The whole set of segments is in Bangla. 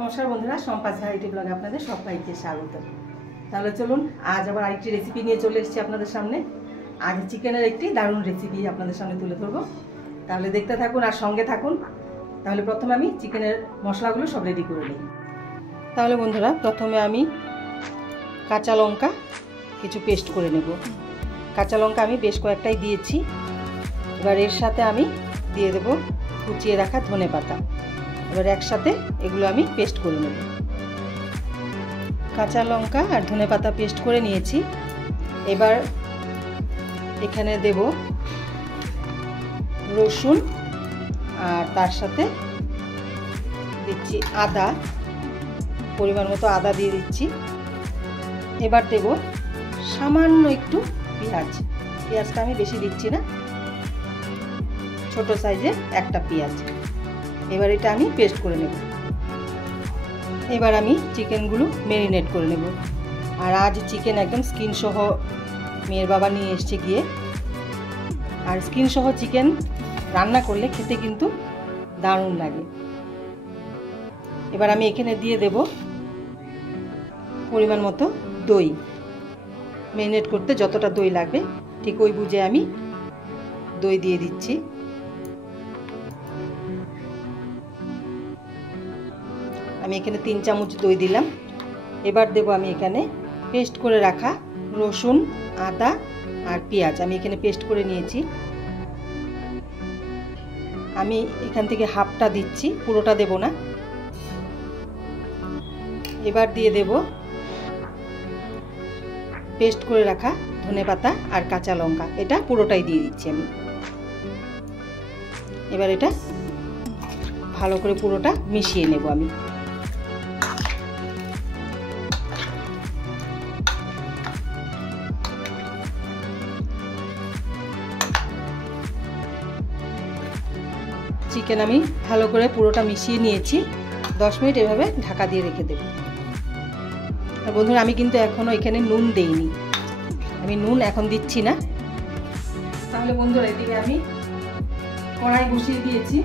নমস্কার বন্ধুরা, সম্পাস ভ্যারাইটি ব্লগে আপনাদের সবাইকে স্বাগত। তাহলে চলুন, আজ আবার আরেকটি রেসিপি নিয়ে চলে এসেছি আপনাদের সামনে। আজ চিকেনের একটি দারুণ রেসিপি আপনাদের সামনে তুলে ধরবো। তাহলে দেখতে থাকুন আর সঙ্গে থাকুন। তাহলে প্রথমে আমি চিকেনের মশলাগুলো সব রেডি করে নিই। তাহলে বন্ধুরা, প্রথমে আমি কাঁচা লঙ্কা কিছু পেস্ট করে নেব। কাঁচা লঙ্কা আমি বেশ কয়েকটাই দিয়েছি। এবার এর সাথে আমি দিয়ে দেব কুচিয়ে রাখা ধনেপাতা। এবার একসাথে এগুলো আমি পেস্ট করে নেব। কাঁচা লঙ্কা আর ধনেপাতা পেস্ট করে নিয়েছি। এবার এখানে দেব রসুন আর তার সাথে দিচ্ছি আদা, পরিমাণ মতো আদা দিয়ে দিচ্ছি। এবার দেব সামান্য একটু পেঁয়াজ। পেঁয়াজটা আমি বেশি দিচ্ছি না, ছোট সাইজের একটা পেঁয়াজ। এবার এটা আমি পেস্ট করে নেব। এবার আমি চিকেনগুলো ম্যারিনেট করে নেব। আর আজ চিকেন একদম স্কিন সহ মেয়ের বাবা নিয়ে এসছে গিয়ে। আর স্কিন সহ চিকেন রান্না করলে খেতে কিন্তু দারুণ লাগে। এবার আমি এখানে দিয়ে দেব পরিমাণ মতো দই। ম্যারিনেট করতে যতটা দই লাগবে ঠিক ওই বুঝে আমি দই দিয়ে দিচ্ছি। আমি এখানে 3 চামচ দই দিলাম। এবার দেব আমি এখানে পেস্ট করে রাখা রসুন, আদা আর পেঁয়াজ। আমি এখানে পেস্ট করে নিয়েছি। আমি এখান থেকে হাফটা দিচ্ছি, পুরোটা দেব না। এবার দিয়ে দেব পেস্ট করে রাখা ধনেপাতা আর কাঁচা লঙ্কা। এটা পুরোটাই দিয়ে দিচ্ছি আমি। এবার এটা ভালো করে পুরোটা মিশিয়ে নেব আমি। চিকেন আমি ভালো করে পুরোটা মিশিয়ে নিয়েছি। 10 মিনিট এভাবে ঢাকা দিয়ে রেখে দেব। আর বন্ধুরা, আমি কিন্তু এখনো এখানে নুন দেইনি। আমি নুন এখন দিচ্ছি না। তাহলে বন্ধুরা, এদিকে আমি কড়াই বসিয়ে দিয়েছি।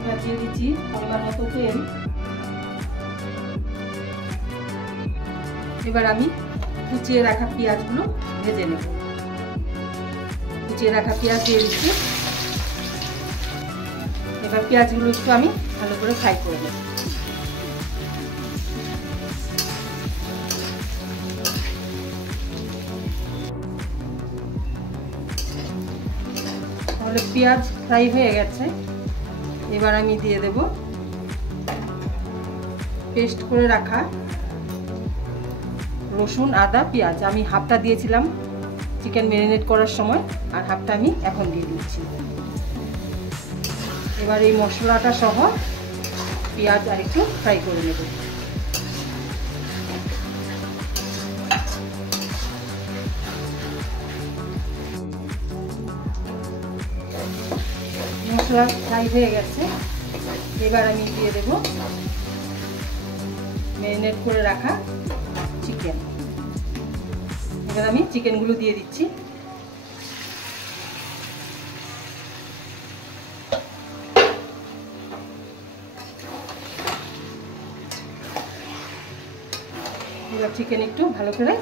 এবার দিয়ে দিচ্ছি পরিমাণ মতো তেল। এবার আমি কুচিয়ে রাখা পেঁয়াজগুলো ভেজে নেব। কুচিয়ে রাখা পেঁয়াজ দিয়ে দিচ্ছি। এবার পেঁয়াজগুলো একটু আমি ভালো করে ফ্রাই করে নেব। তাহলে পেঁয়াজ ফ্রাই হয়ে গেছে। এবার আমি দিয়ে দেব পেস্ট করে রাখা রসুন, আদা, পেঁয়াজ। আমি হাফটা দিয়েছিলাম চিকেন ম্যারিনেট করার সময়, আর হাফটা আমি এখন দিয়ে দিচ্ছি। এবার এই মশলাটা সহ পেঁয়াজ আর একটু ফ্রাই করে নেব। মশলা ফ্রাই হয়ে গেছে। এবার আমি দিয়ে দেব ম্যারিনেট করে রাখা চিকেন। এবার আমি চিকেনগুলো দিয়ে দিচ্ছি। এবার চিকেন একটু ভালো করে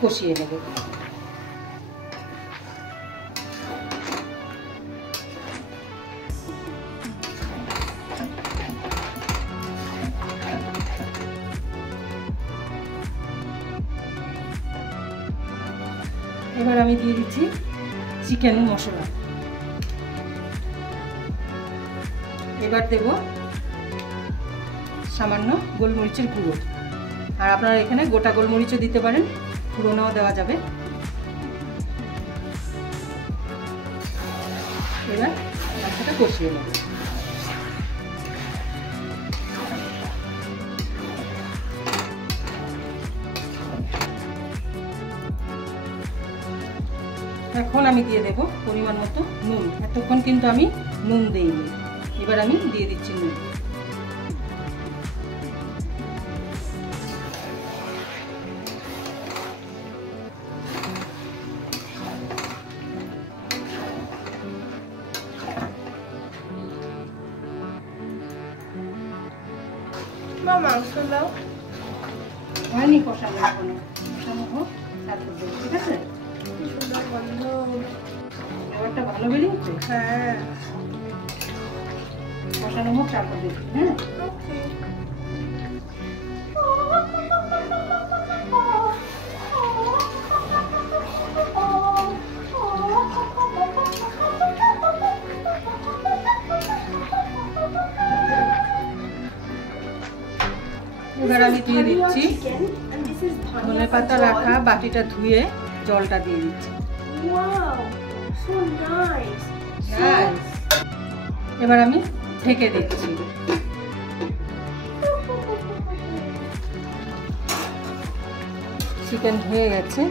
কষিয়ে নেব। এবার আমি দিয়ে দিচ্ছি চিকেন মশলা। এবার দেব সামান্য গোলমরিচের গুঁড়ো। আর আপনারা এখানে গোটা গোলমরিচও দিতে পারেন, পুরোনাও দেওয়া যাবে। এবার মশলাটা কষিয়ে নেব। এখন আমি দিয়ে দেব পরিমাণ মতো নুন। এতক্ষণ কিন্তু আমি নুন দেইনি। এবার আমি দিয়ে দিচ্ছি নুন। মা মাংস দাও। হয়নি কষানো এখনো, কষানো হোক তারপর দেবো, ঠিক আছে? কি সুন্দর গন্ধ। খাবারটা ভালো বেরিয়েছে, হ্যাঁ কষানো হোক তারপর দেবো। হ্যাঁ, এবার আমি দিয়ে দিচ্ছি ধনে পাতা রাখা বাটিটা ধুয়ে জলটা দিয়ে দিচ্ছি। এবার আমি ঢেকে দিচ্ছি। চিকেন হয়ে গেছে,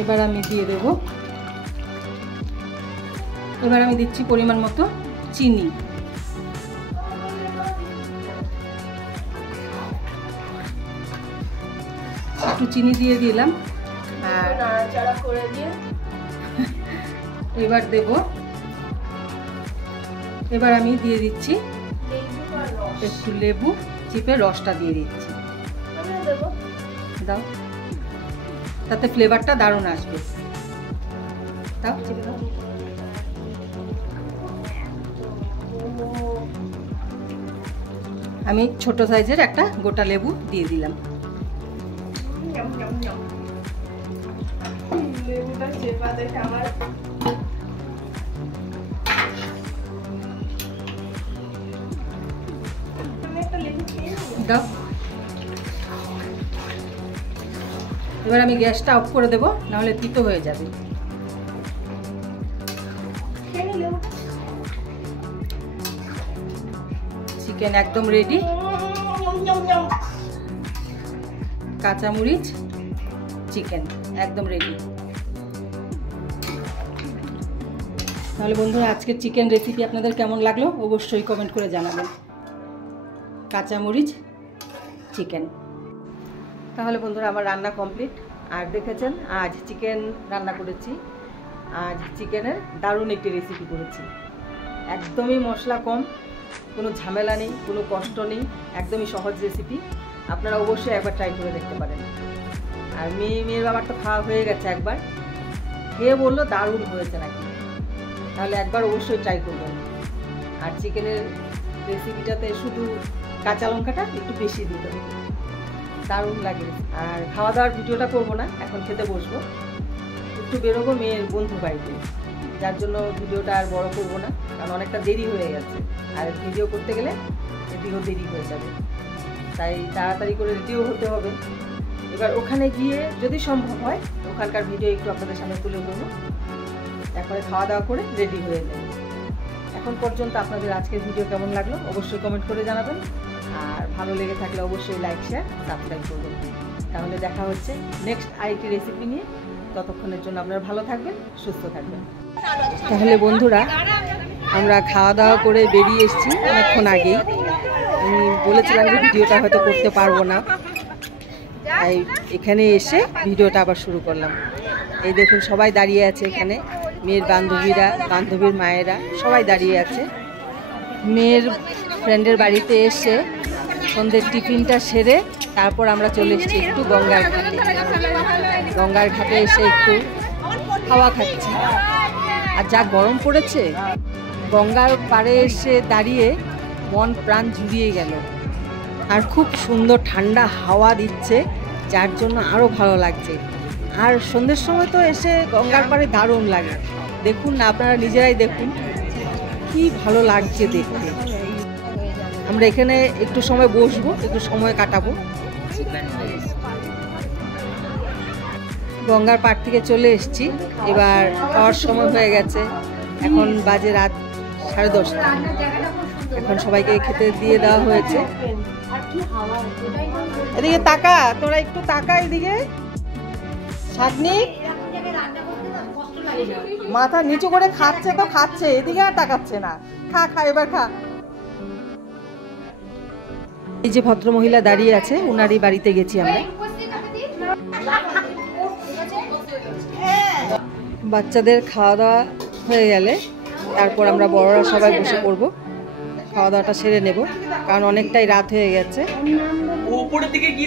এবার আমি দিয়ে দেব, এবার আমি দিচ্ছি পরিমাণ মতো চিনি। একটু চিনি দিয়ে দিলাম, আর নাড়াচাড়া করে দিয়ে এবার দেব, এবার আমি দিয়ে দিচ্ছি একটু লেবু চিপে রসটা দিয়ে দিচ্ছি। দাও, তাতে ফ্লেভারটা দারুণ আসবে। দাও, চিপে দাও। আমি ছোট সাইজের একটা গোটা লেবু দিয়ে দিলাম। লেবুটা চেপা দেখে আমার দাও। এবার আমি গ্যাসটা অফ করে দেবো, নাহলে তিতো হয়ে যাবে। চিকেন একদম রেডি। কাঁচামরিচ চিকেন একদম রেডি। তাহলে বন্ধুরা, আজকের চিকেন রেসিপি আপনাদের কেমন লাগলো অবশ্যই কমেন্ট করে জানাবেন। কাঁচামরিচ চিকেন। তাহলে বন্ধুরা, আমার রান্না কমপ্লিট। আর দেখেছেন আজ চিকেন রান্না করেছি। আজ চিকেনের দারুণ একটি রেসিপি করেছি, একদমই মশলা কম, কোনো ঝামেলা নেই, কোনো কষ্ট নেই, একদমই সহজ রেসিপি। আপনারা অবশ্যই একবার ট্রাই করে দেখতে পারেন। আর মেয়ের বাবার তো খাওয়া হয়ে গেছে, একবার খেয়ে বললো দারুণ হয়েছে নাকি, তাহলে একবার অবশ্যই ট্রাই করবেন। আর চিকেনের রেসিপিটাতে শুধু কাঁচা লঙ্কাটা একটু বেশি দিতে হবে, দারুণ লাগে। আর খাওয়া দাওয়ার ভিডিওটা করবো না, এখন খেতে বসবো, একটু বেরোবো মেয়ের বন্ধু বাড়িতে, যার জন্য ভিডিওটা আর বড় করবো না, কারণ অনেকটা দেরি হয়ে গেছে। আর ভিডিও করতে গেলে এদিকেও দেরি হয়ে যাবে, তাই তাড়াতাড়ি করে রেডিও হতে হবে। এবার ওখানে গিয়ে যদি সম্ভব হয় ওখানকার ভিডিও একটু আপনাদের সামনে তুলে ধরবো, তারপরে খাওয়া দাওয়া করে রেডি হয়ে যাবে। এখন পর্যন্ত আপনাদের আজকের ভিডিও কেমন লাগলো অবশ্যই কমেন্ট করে জানাবেন। আর ভালো লেগে থাকলে অবশ্যই লাইক শেয়ার সাবস্ক্রাইব করবেন। তাহলে দেখা হচ্ছে নেক্সট আইটি রেসিপি নিয়ে। ততক্ষণের জন্য আপনারা ভালো থাকবেন, সুস্থ থাকবেন। তাহলে বন্ধুরা, আমরা খাওয়া দাওয়া করে বেরিয়ে এসেছি অনেকক্ষণ আগেই। আমি বলেছিলাম যে ভিডিওটা হয়তো করতে পারবো না, তাই এখানে এসে ভিডিওটা আবার শুরু করলাম। এই দেখুন সবাই দাঁড়িয়ে আছে এখানে, মেয়ের বান্ধবীরা, বান্ধবীর মায়েরা সবাই দাঁড়িয়ে আছে। মেয়ের ফ্রেন্ডের বাড়িতে এসে সন্ধ্যের টিফিনটা সেরে তারপর আমরা চলে এসেছি একটু গঙ্গার ঘাটে। গঙ্গার ঘাটে এসে একটু হাওয়া খাচ্ছি। আর যা গরম পড়েছে, গঙ্গার পাড়ে এসে দাঁড়িয়ে মন প্রাণ জুড়িয়ে গেল। আর খুব সুন্দর ঠান্ডা হাওয়া দিচ্ছে, যার জন্য আরও ভালো লাগছে। আর সন্ধ্যের সময় তো এসে গঙ্গার পাড়ে দারুণ লাগে। দেখুন না, আপনারা নিজেরাই দেখুন কি ভালো লাগছে দেখতে। আমরা এখানে একটু সময় বসবো, একটু সময় কাটাবো। গঙ্গার পাড় থেকে চলে এসেছি, এবার খাওয়ার সময় হয়ে গেছে। এখন বাজে রাত 10:30। এখন সবাইকে খেতে দিয়ে দেওয়া হয়েছে। এদিকে তাকা, তোরা একটু তাকা এদিকে। শাকনি মাথা নিচু করে খাচ্ছে তো খাচ্ছে, এদিকে আর তাকাচ্ছে না। খা খা, এবার খা। এই যে ভদ্র মহিলা দাঁড়িয়ে আছে, উনারই বাড়িতে গেছি আমরা। বাচ্চাদের খাওয়া দাওয়া হয়ে গেলে তারপর আমরা বড়রা সবাই বসে পড়বো খাওয়া দাওয়াটা সেরে নেব, কারণ অনেকটাই রাত হয়ে গেছে। উপরের দিকে কি